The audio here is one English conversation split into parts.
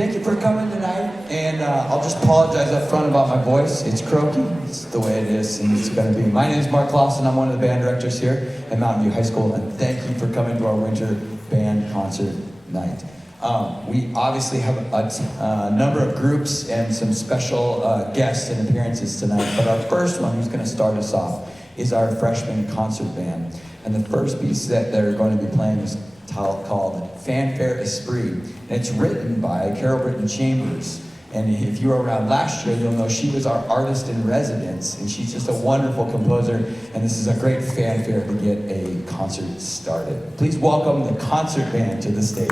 Thank you for coming tonight, and I'll just apologize up front about my voice. It's croaky. It's the way it is, and it's going to be. My name is Mark Claassen. I'm one of the band directors here at Mountain View High School, and thank you for coming to our winter band concert night. We obviously have a number of groups and some special guests and appearances tonight, but our first one, who's going to start us off, is our freshman concert band. And the first piece that they're going to be playing is called Fanfare Esprit. And it's written by Carol Britton Chambers. And if you were around last year, you'll know she was our artist in residence, and she's just a wonderful composer, and this is a great fanfare to get a concert started. Please welcome the concert band to the stage.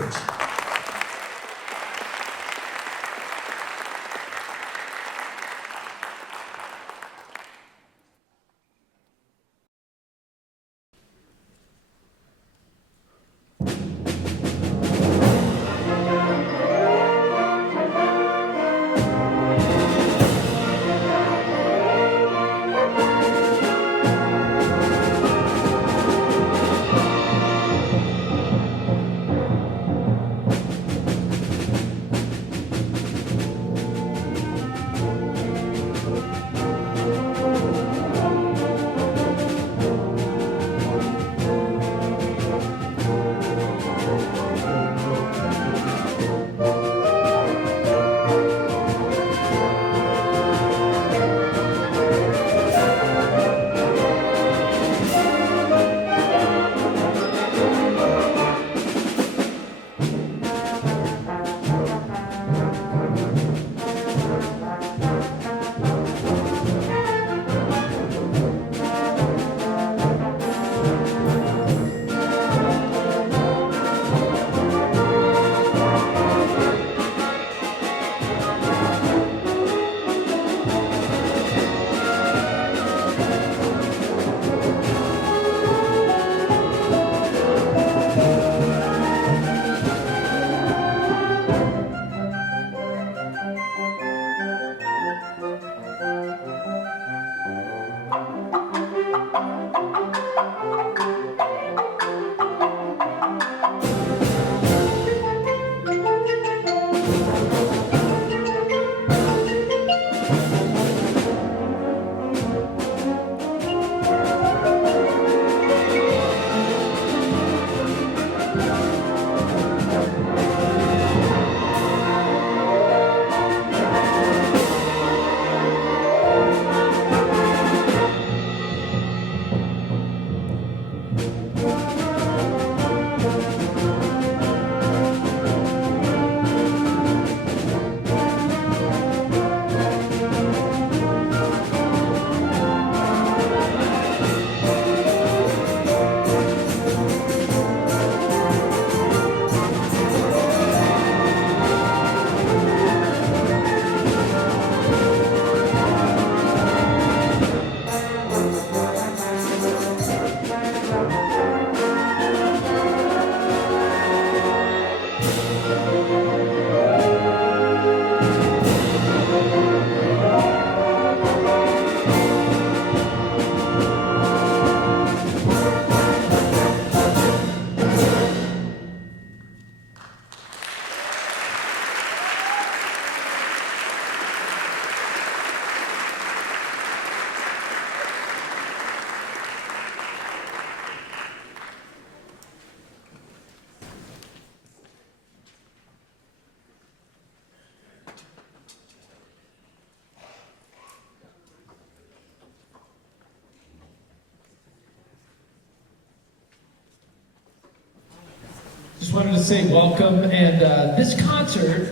Just wanted to say welcome, and this concert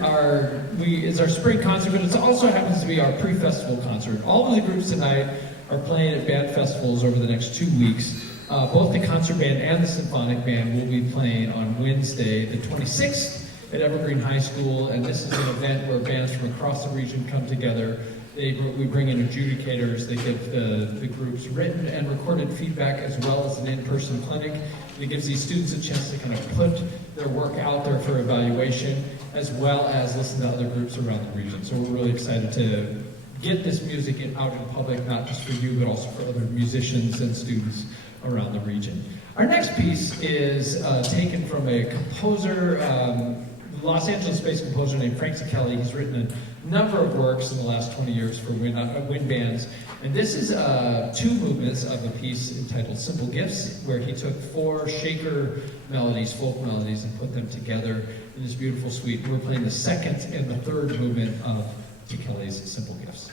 is our spring concert, but it also happens to be our pre-festival concert. All of the groups tonight are playing at band festivals over the next 2 weeks. Both the concert band and the symphonic band will be playing on Wednesday, the 26th, at Evergreen High School, and this is an event where bands from across the region come together. We bring in adjudicators. They give the groups written and recorded feedback, as well as an in-person clinic. It gives these students a chance to kind of put their work out there for evaluation, as well as listen to other groups around the region. So we're really excited to get this music out in public, not just for you, but also for other musicians and students around the region. Our next piece is taken from a composer, Los Angeles-based composer named Frank Kelly. He's written a number of works in the last 20 years for wind bands. And this is 2 movements of a piece entitled Simple Gifts, where he took 4 shaker melodies, folk melodies, and put them together in this beautiful suite. We're playing the 2nd and the 3rd movement of Kelly's Simple Gifts.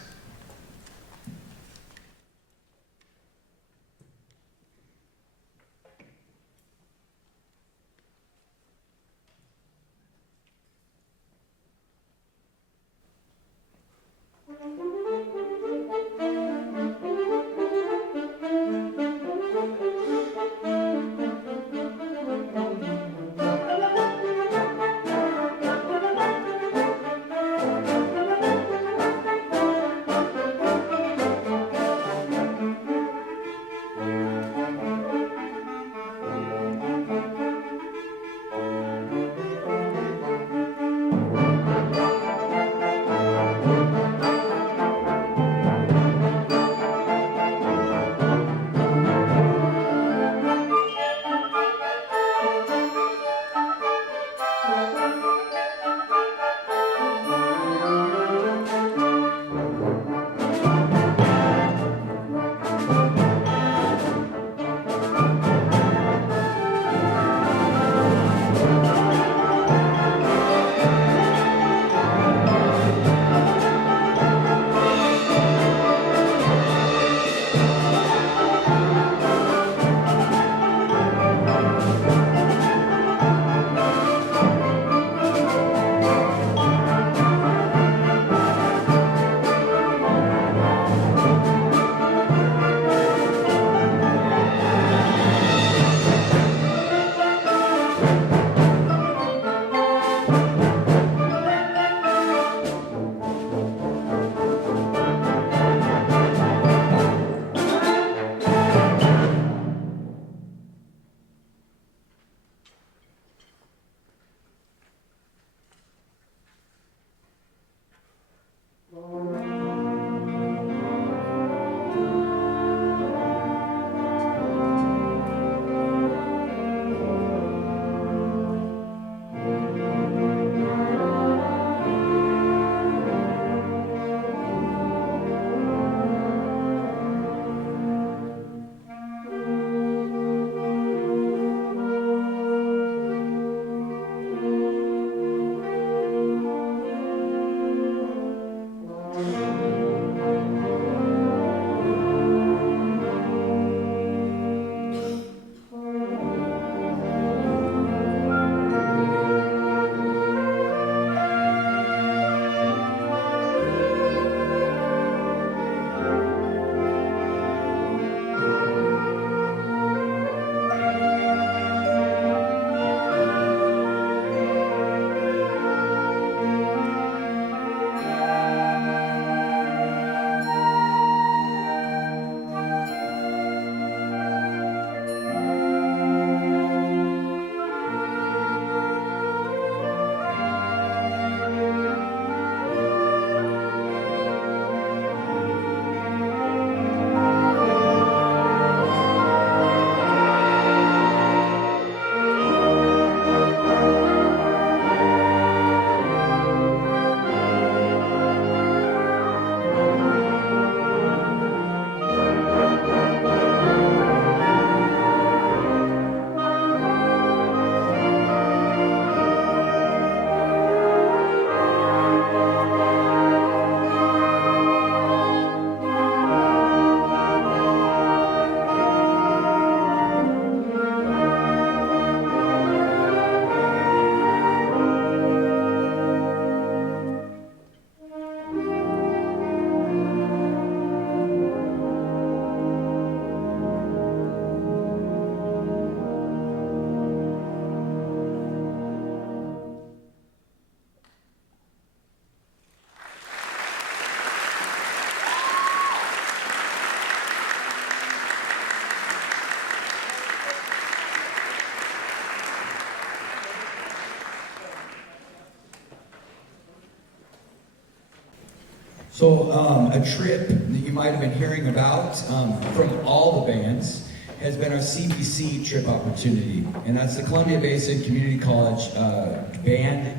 So a trip that you might have been hearing about from all the bands has been our CBC trip opportunity, and that's the Columbia Basin Community College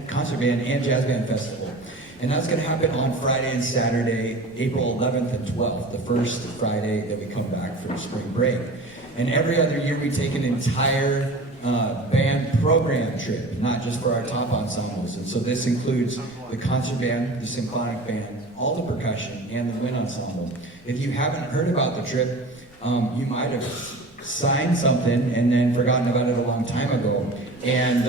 concert band and jazz band festival. And that's going to happen on Friday and Saturday, April 11th and 12th, the first Friday that we come back from spring break. And every other year we take an entire band program trip, not just for our top ensembles. And so this includes the concert band, the symphonic band, all the percussion, and the wind ensemble. If you haven't heard about the trip, you might have signed something and then forgotten about it a long time ago. And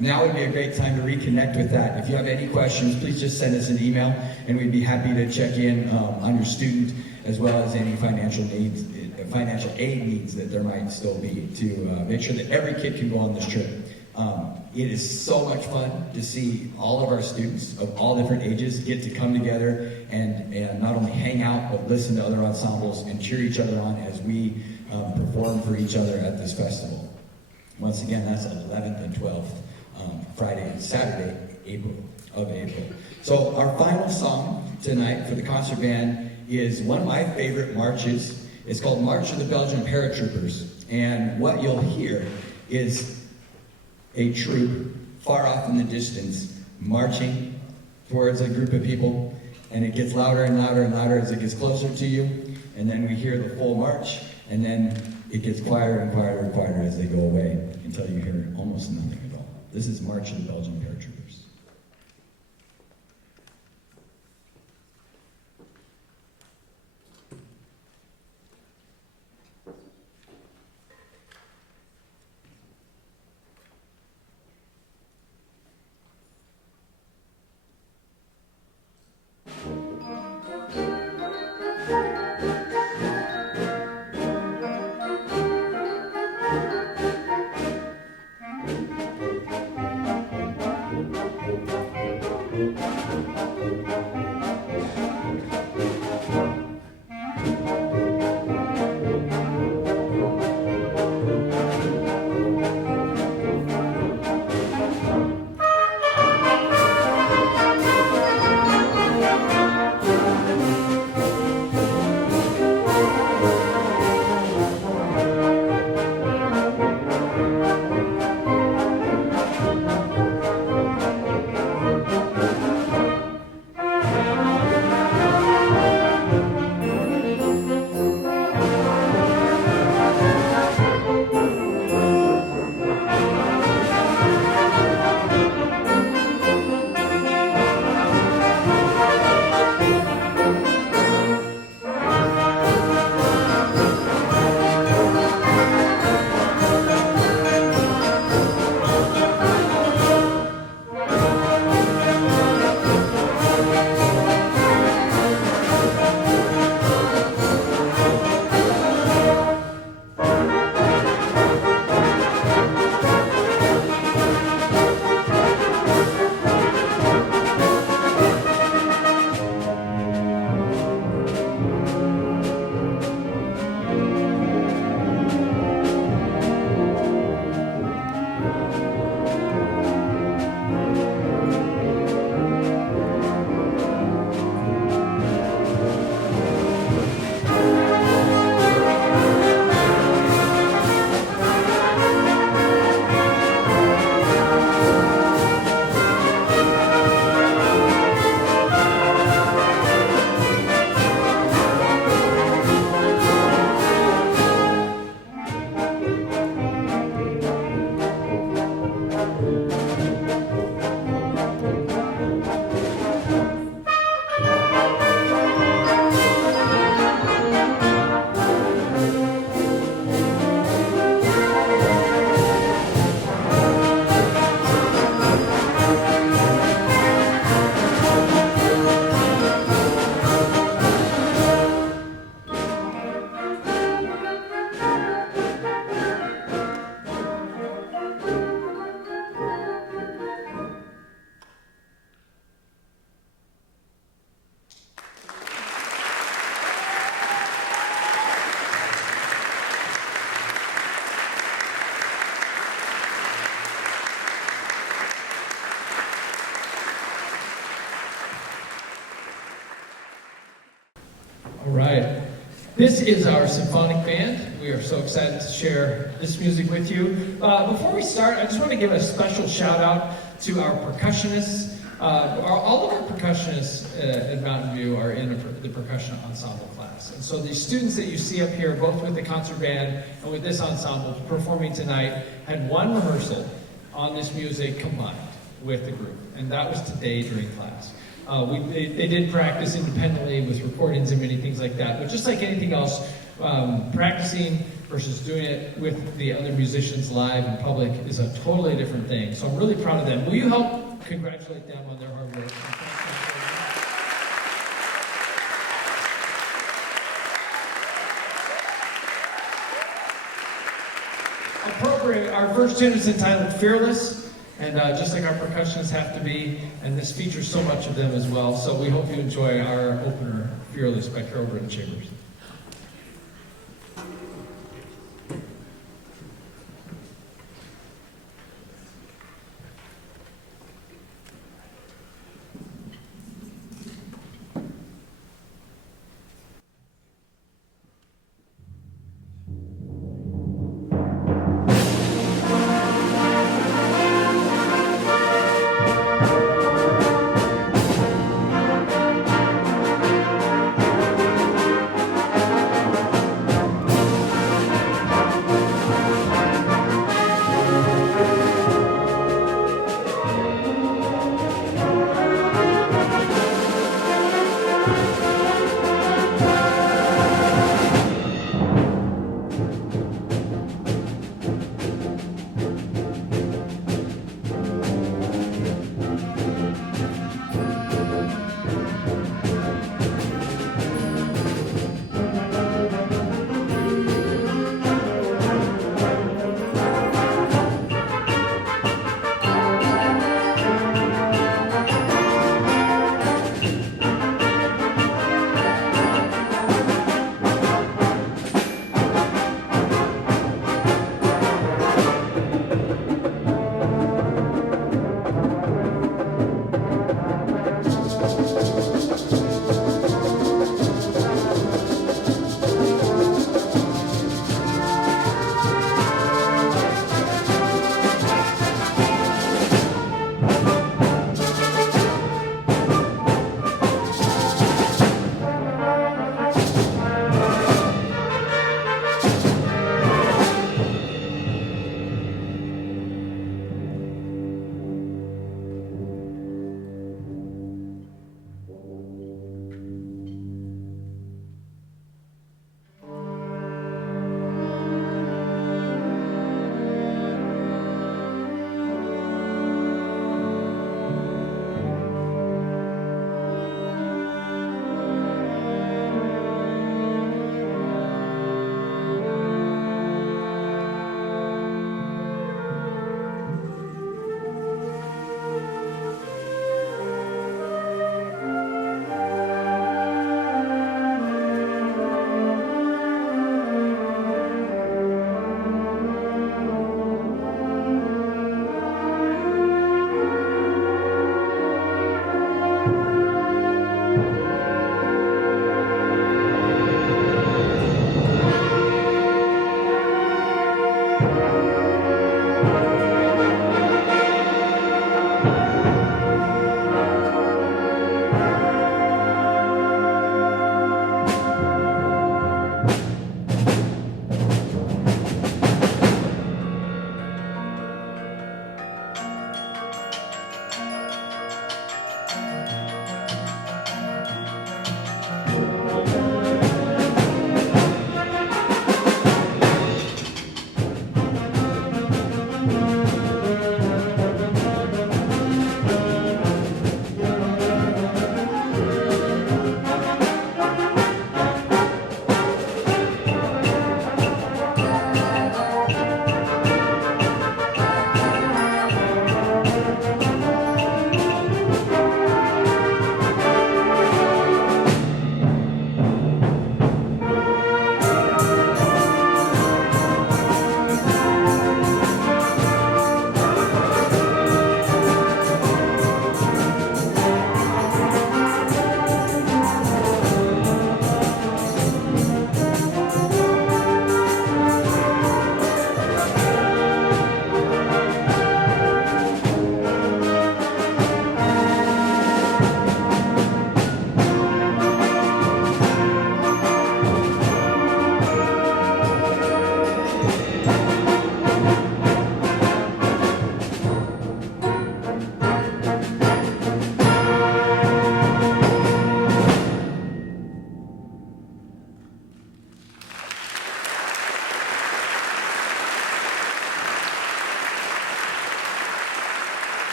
now would be a great time to reconnect with that. If you have any questions, please just send us an email, and we'd be happy to check in on your student, as well as any financial aid needs that there might still be, to make sure that every kid can go on this trip. It is so much fun to see all of our students of all different ages get to come together and not only hang out, but listen to other ensembles and cheer each other on as we perform for each other at this festival. Once again, that's 11th and 12th, Friday and Saturday, April. So our final song tonight for the concert band is one of my favorite marches. It's called March of the Belgian Paratroopers. And what you'll hear is a troop far off in the distance marching towards a group of people, and it gets louder and louder and louder as it gets closer to you, and then we hear the full march, and then it gets quieter and quieter and quieter as they go away until you hear almost nothing at all. This is March of the Belgian Paratroopers. This is our symphonic band. We are so excited to share this music with you. Before we start, I just want to give a special shout out to our percussionists. All of our percussionists at Mountain View are in the percussion ensemble class. And so the students that you see up here, both with the concert band and with this ensemble performing tonight, had one rehearsal on this music combined with the group. And that was today during class. They did practice independently with recordings and many things like that. But just like anything else, practicing versus doing it with the other musicians live in public is a totally different thing. So I'm really proud of them. Will you help congratulate them on their hard work? Our first tune is entitled Fearless, and just like our percussionists have to be, and this features so much of them as well. So we hope you enjoy our opener, Fearless by Carol Burton Chambers.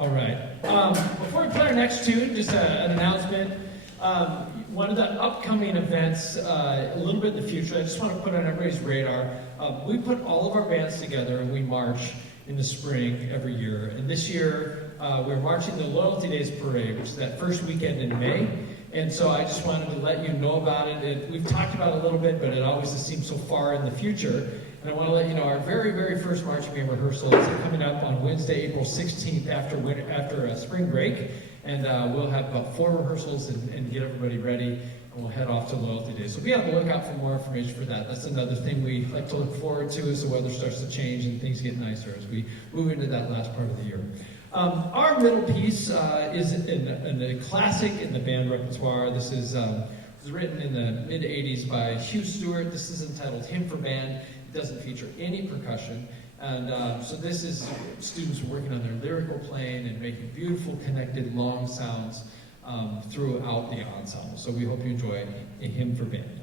All right. Before we play our next tune, just an announcement. One of the upcoming events, a little bit in the future, I just want to put on everybody's radar. We put all of our bands together and we march in the spring every year. And this year, we're marching the Loyalty Days Parade, which is that first weekend in May. And so I just wanted to let you know about it. We've talked about it a little bit, but it always just seems so far in the future. And I want to let you know our very, very first marching band rehearsal is coming up on Wednesday, April 16th after spring break. And we'll have about 4 rehearsals and get everybody ready. And we'll head off to Loyalty Day. So be on the lookout for more information for that. That's another thing we like to look forward to as the weather starts to change and things get nicer as we move into that last part of the year. Our middle piece is in a classic in the band repertoire. This is was written in the mid-'80s by Hugh Stewart. This is entitled Hymn for Band. It doesn't feature any percussion. And so this is students working on their lyrical playing and making beautiful, connected, long sounds throughout the ensemble. So we hope you enjoy a Hymn for Band.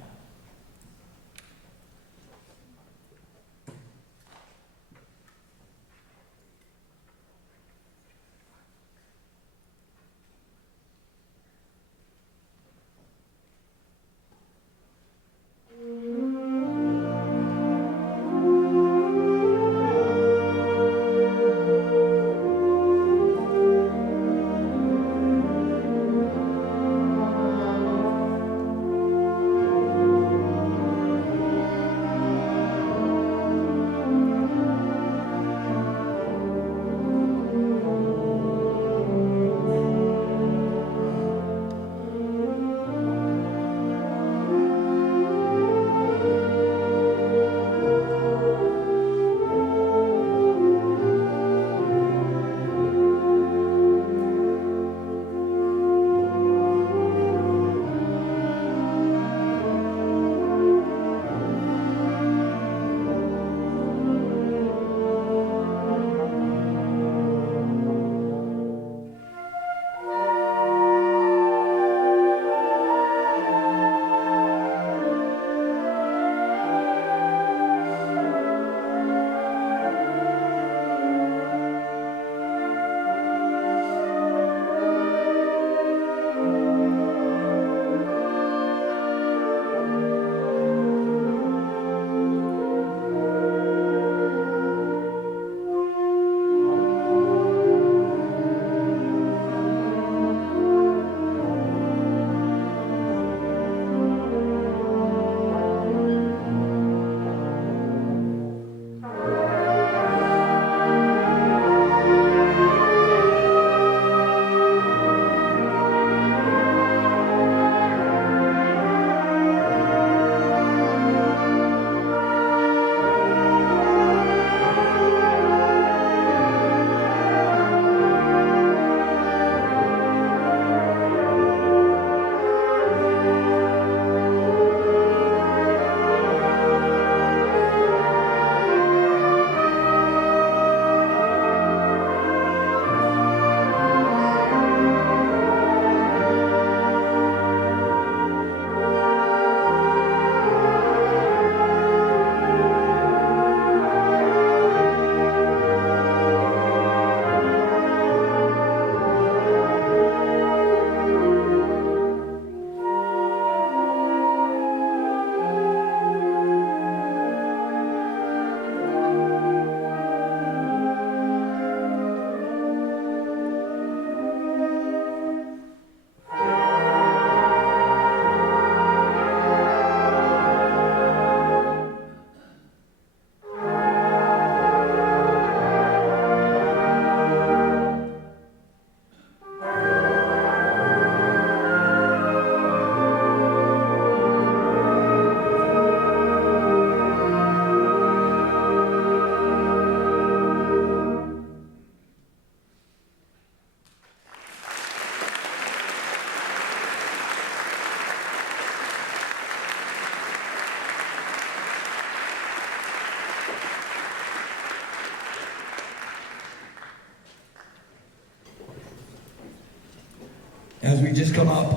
As we just come up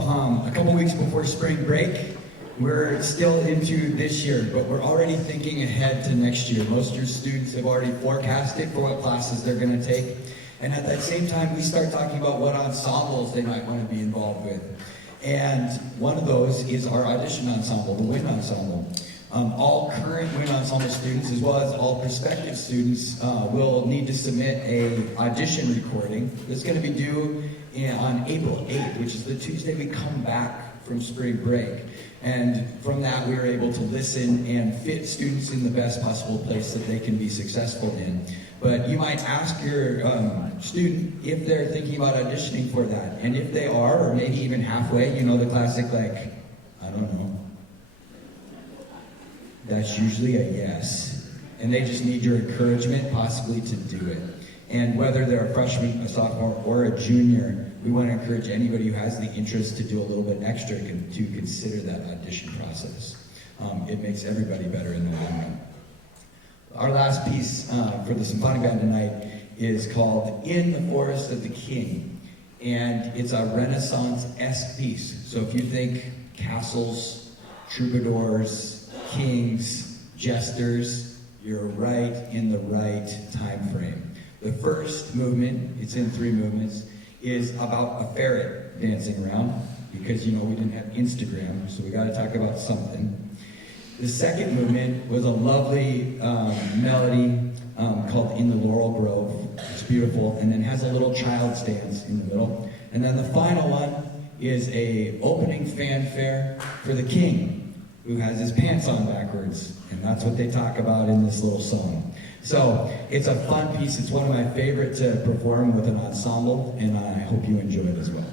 a couple weeks before spring break, we're still into this year, but we're already thinking ahead to next year. Most of your students have already forecasted for what classes they're going to take. And at that same time, we start talking about what ensembles they might want to be involved with. And one of those is our audition ensemble, the wind ensemble. All current wind ensemble students, as well as all prospective students, will need to submit a audition recording that's going to be due on April 8th, which is the Tuesday we come back from spring break. And from that, we were able to listen and fit students in the best possible place that they can be successful in. But you might ask your student if they're thinking about auditioning for that. And if they are, or maybe even halfway, you know the classic, like, I don't know. That's usually a yes. And they just need your encouragement, possibly, to do it. And whether they're a freshman, a sophomore, or a junior, we want to encourage anybody who has the interest to do a little bit extra to consider that audition process. It makes everybody better in the long run. Our last piece for the symphonic band tonight is called In the Forest of the King. And it's a Renaissance-esque piece. So if you think castles, troubadours, kings, jesters, you're right in the right time frame. The first movement, it's in 3 movements, is about a ferret dancing around, because we didn't have Instagram, so we got to talk about something. The second movement was a lovely melody called In the Laurel Grove. It's beautiful, and then has a little child's dance in the middle. And then the final one is a opening fanfare for the king, who has his pants on backwards, and that's what they talk about in this little song. So it's a fun piece. It's one of my favorite to perform with an ensemble, and I hope you enjoy it as well.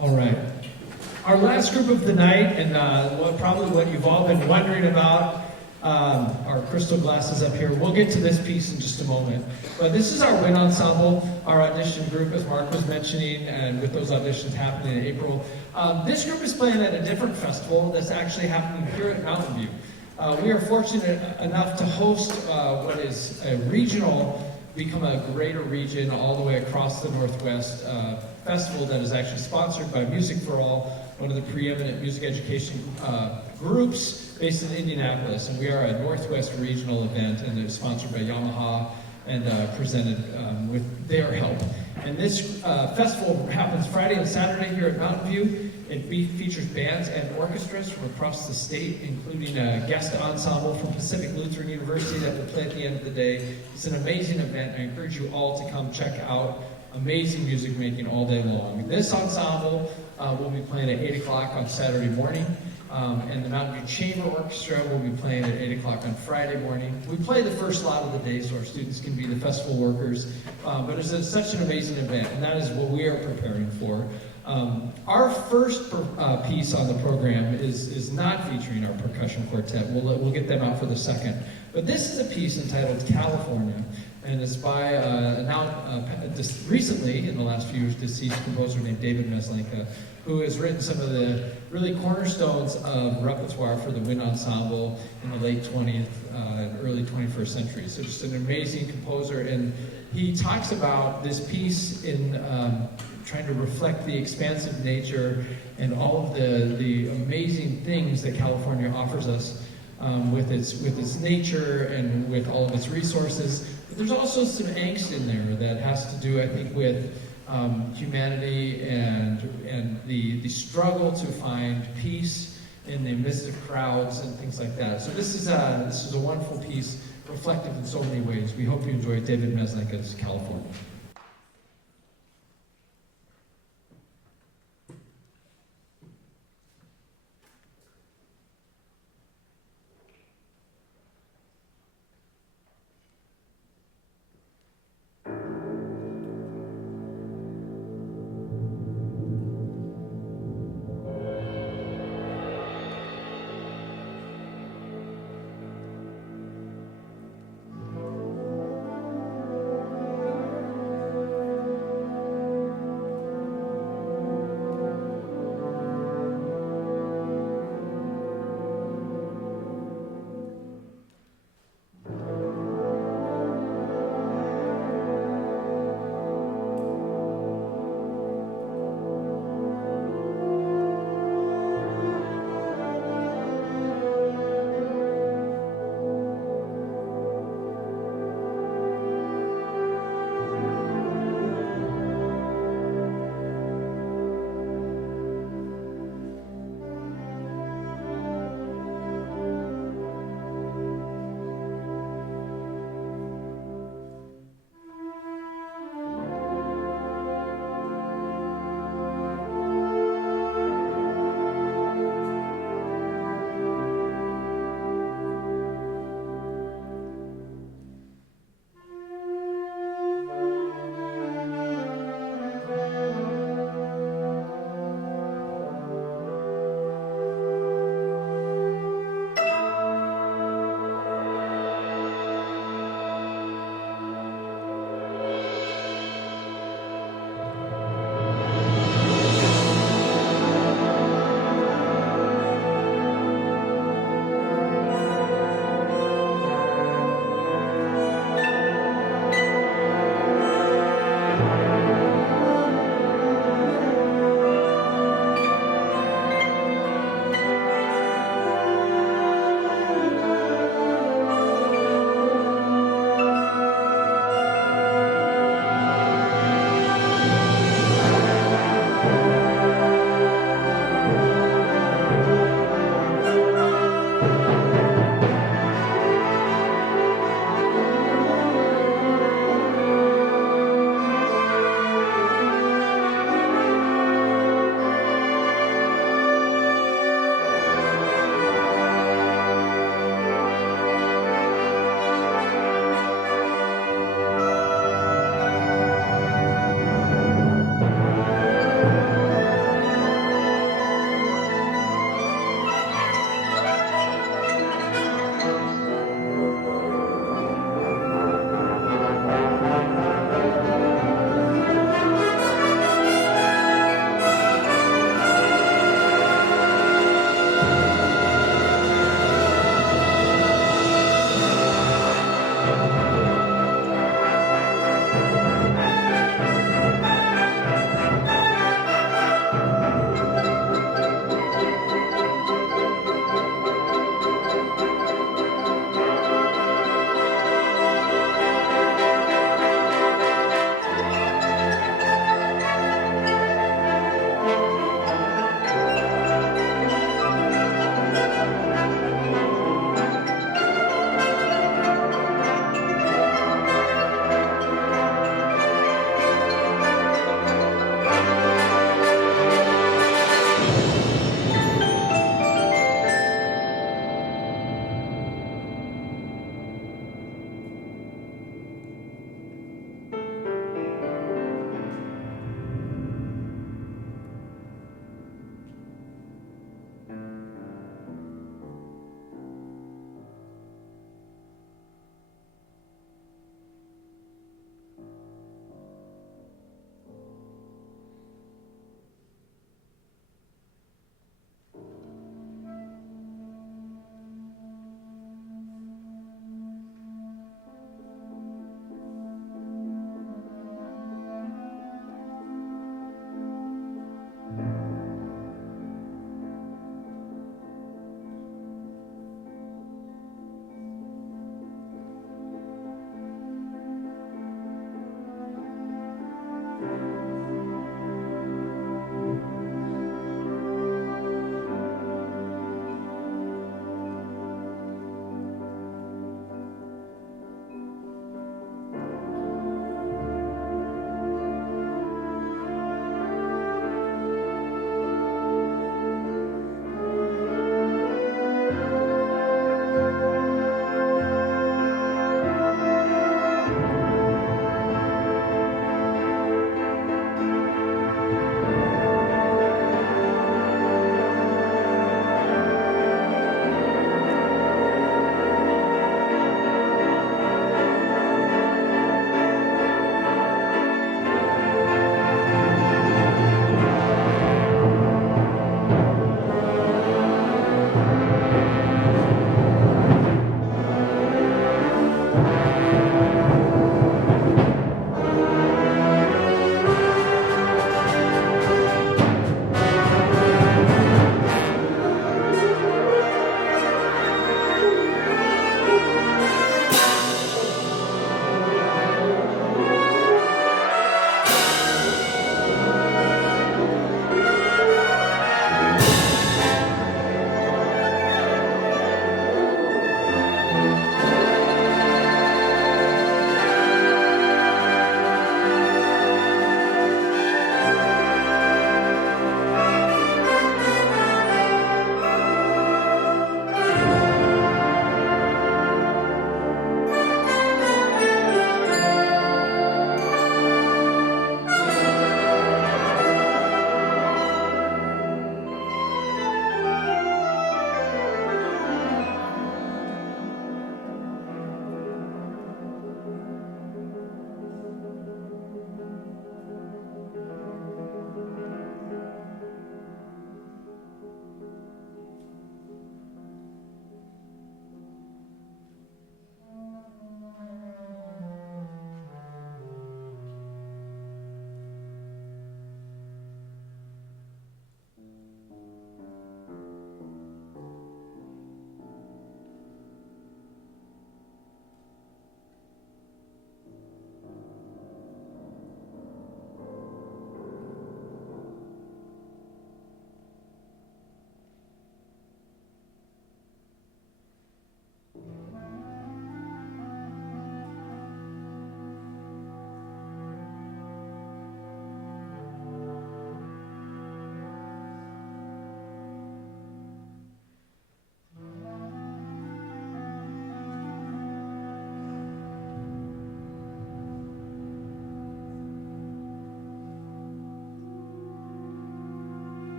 All right. Our last group of the night, and probably what you've all been wondering about, our crystal glasses up here. We'll get to this piece in just a moment. But this is our wind ensemble, our audition group, as Mark was mentioning, and with those auditions happening in April. This group is playing at a different festival that's actually happening here at Mountain View. We are fortunate enough to host what is a regional, become a greater region all the way across the Northwest festival that is actually sponsored by Music for All, one of the preeminent music education groups based in Indianapolis. And we are a Northwest regional event, and it's sponsored by Yamaha and presented with their help. And this festival happens Friday and Saturday here at Mountain View. It features bands and orchestras from across the state, including a guest ensemble from Pacific Lutheran University that will play at the end of the day. It's an amazing event. I encourage you all to come check out amazing music making all day long. This ensemble will be playing at 8 o'clock on Saturday morning, and the Mountain View Chamber Orchestra will be playing at 8 o'clock on Friday morning. We play the first lot of the day so our students can be the festival workers, but it's such an amazing event, and that is what we are preparing for. Our first piece on the program is not featuring our percussion quartet. We'll get them out for the second. But this is a piece entitled California, and it's by recently, in the last few years, deceased composer named David Meslenka, who has written some of the really cornerstones of repertoire for the wind ensemble in the late 20th and early 21st century. So just an amazing composer, and he talks about this piece in trying to reflect the expansive nature and all of the amazing things that California offers us with its nature and with all of its resources. But there's also some angst in there that has to do, I think, with humanity and the struggle to find peace in the midst of crowds and things like that. So this is a wonderful piece, reflective in so many ways. We hope you enjoy David Meslenka's California.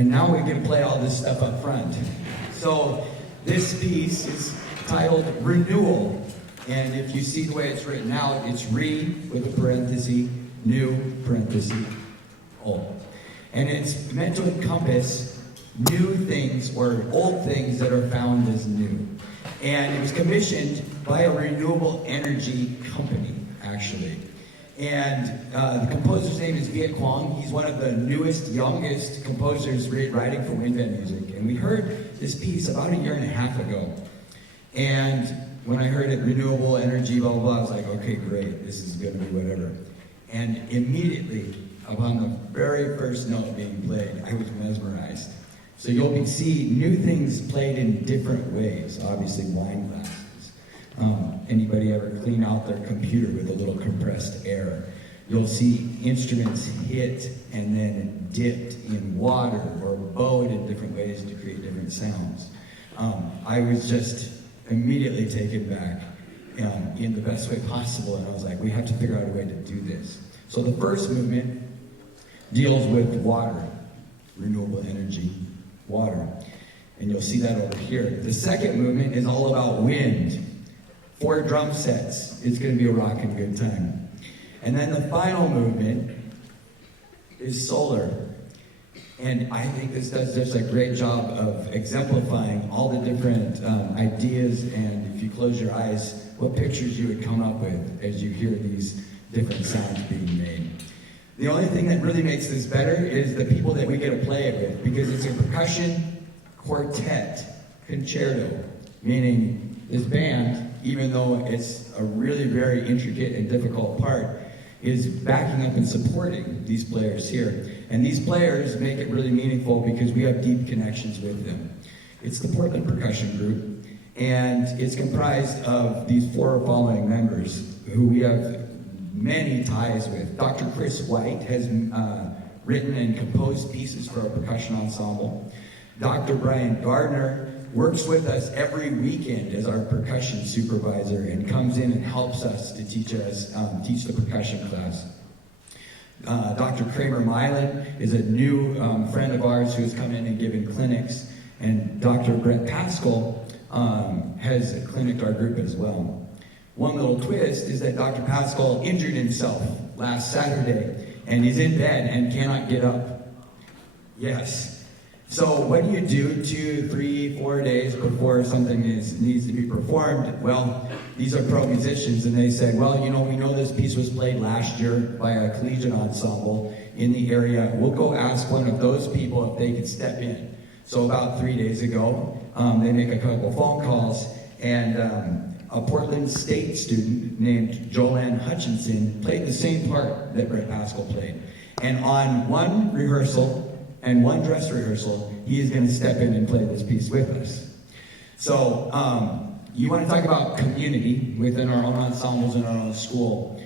And now we can play all this stuff up front. So this piece is titled Renewal. And if you see the way it's written out, it's re with a parenthesis, new parenthesis, old. And it's meant to encompass new things or old things that are found as new. And it was commissioned by a renewable energy company, actually. And the composer's name is Viet Quang. He's one of the newest, youngest composers writing for wind band music. And we heard this piece about 1.5 years ago. And when I heard it, renewable energy, blah, blah, blah, I was like, okay, great, this is going to be whatever. And immediately, upon the very first note being played, I was mesmerized. So you'll see new things played in different ways, obviously wine glasses. Anybody ever clean out their computer with a little compressed air? You'll see instruments hit and then dipped in water or bowed in different ways to create different sounds. I was just immediately taken back in the best way possible, and I was like, we have to figure out a way to do this. So the first movement deals with water, renewable energy, water. And you'll see that over here. The second movement is all about wind. 4 drum sets. It's going to be a rockin' good time. And then the final movement is solar. And I think this does just a great job of exemplifying all the different ideas, and if you close your eyes, what pictures you would come up with as you hear these different sounds being made. The only thing that really makes this better is the people that we get to play it with, because it's a percussion quartet concerto, meaning this band, even though it's a really very intricate and difficult part, is backing up and supporting these players here. And these players make it really meaningful because we have deep connections with them. It's the Portland Percussion Group, and it's comprised of these 4 following members who we have many ties with. Dr. Chris White has written and composed pieces for our percussion ensemble. Dr. Brian Gardner works with us every weekend as our percussion supervisor and comes in and helps us to teach the percussion class. Dr. Kramer Milan is a new friend of ours who has come in and given clinics, and Dr. Brett Pascal has cliniced our group as well. One little twist is that Dr. Pascal injured himself last Saturday, and he's in bed and cannot get up. Yes. So what do you do 2, 3, 4 days before something needs to be performed? Well, these are pro musicians, and they said, well, we know this piece was played last year by a collegiate ensemble in the area. We'll go ask one of those people if they could step in. So about 3 days ago, they make a couple phone calls, and a Portland State student named Joanne Hutchinson played the same part that Brett Pascal played. And on one rehearsal, and one dress rehearsal, he is going to step in and play this piece with us. So, you want to talk about community within our own ensembles in our own school,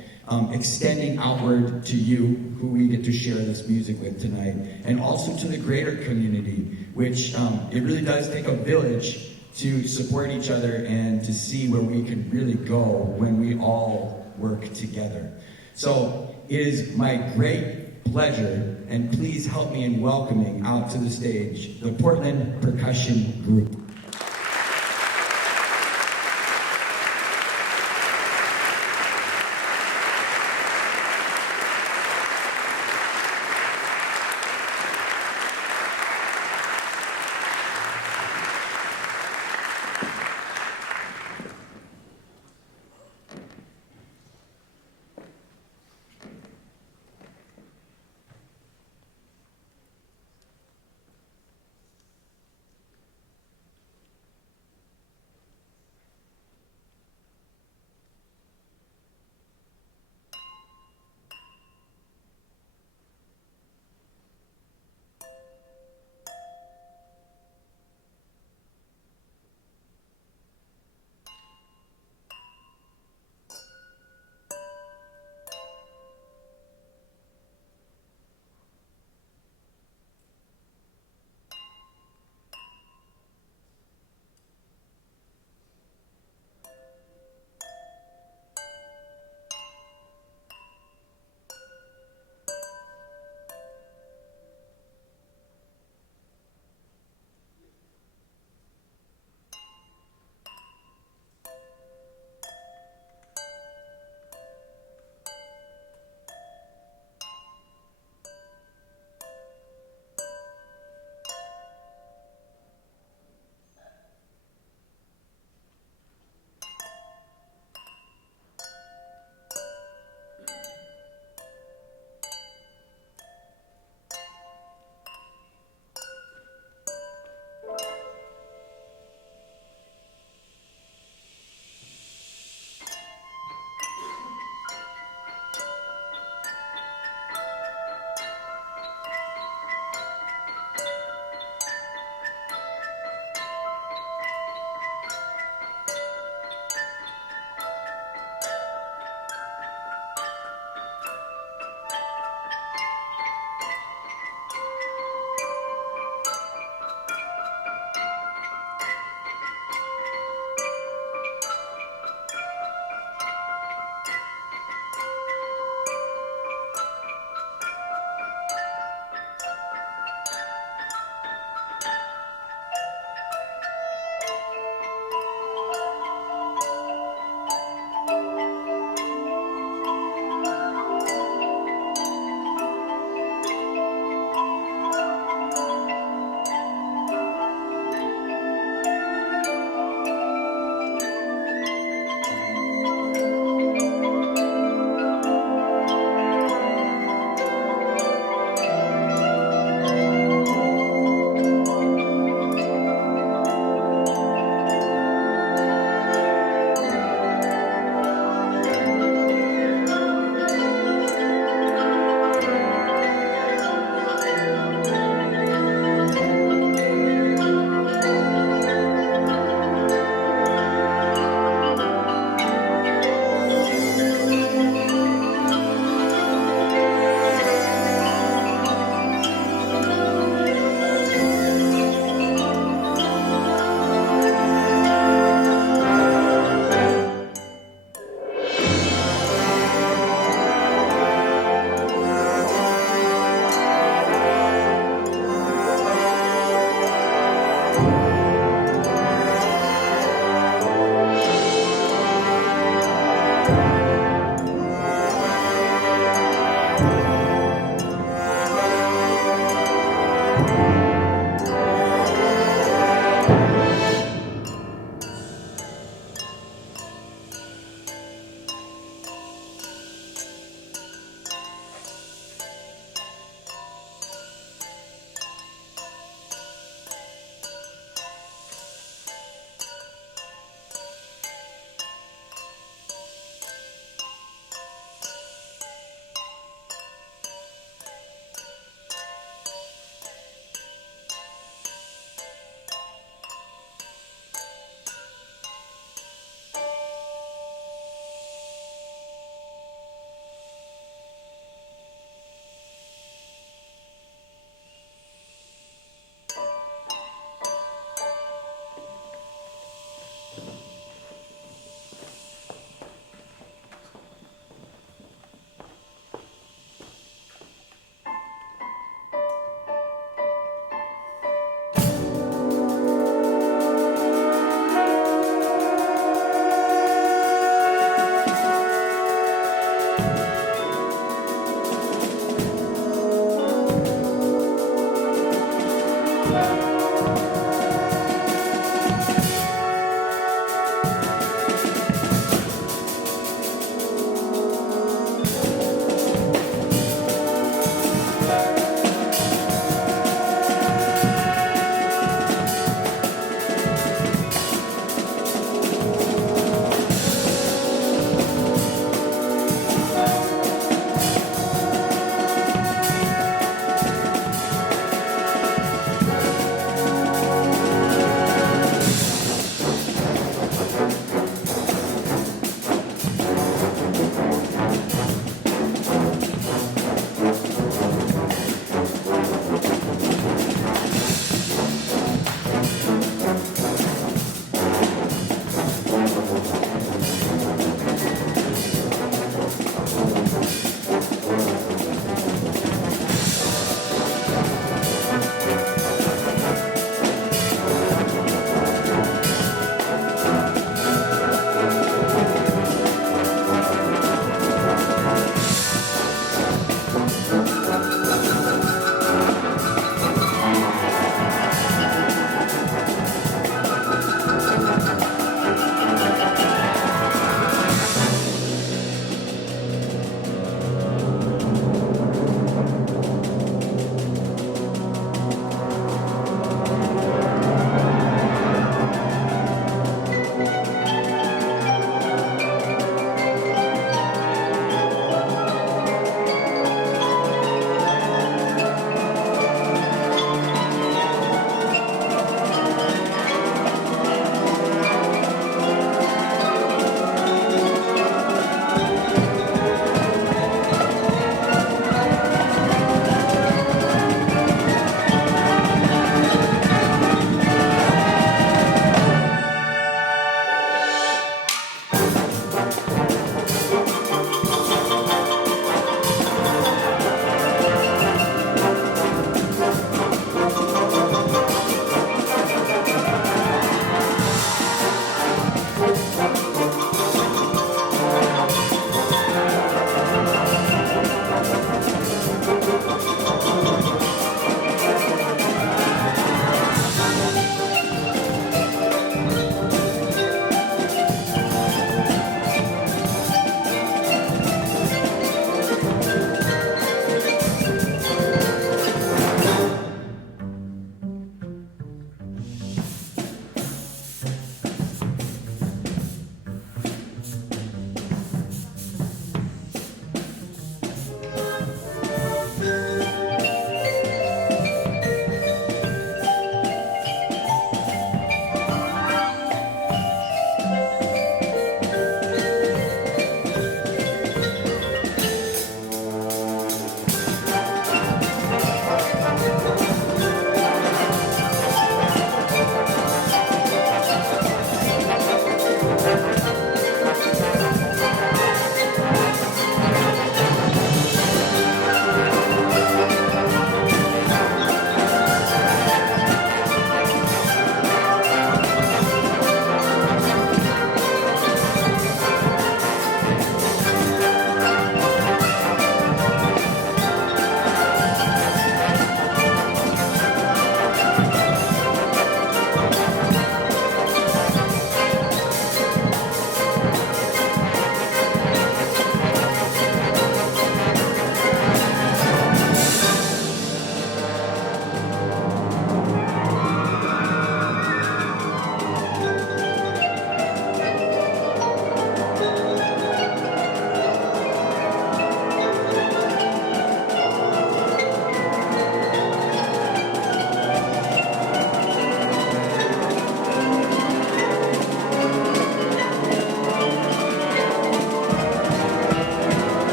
extending outward to you, who we get to share this music with tonight, and also to the greater community, which it really does take a village to support each other and to see where we can really go when we all work together. So, it is my great pleasure, and please help me in welcoming out to the stage the Portland Percussion Group.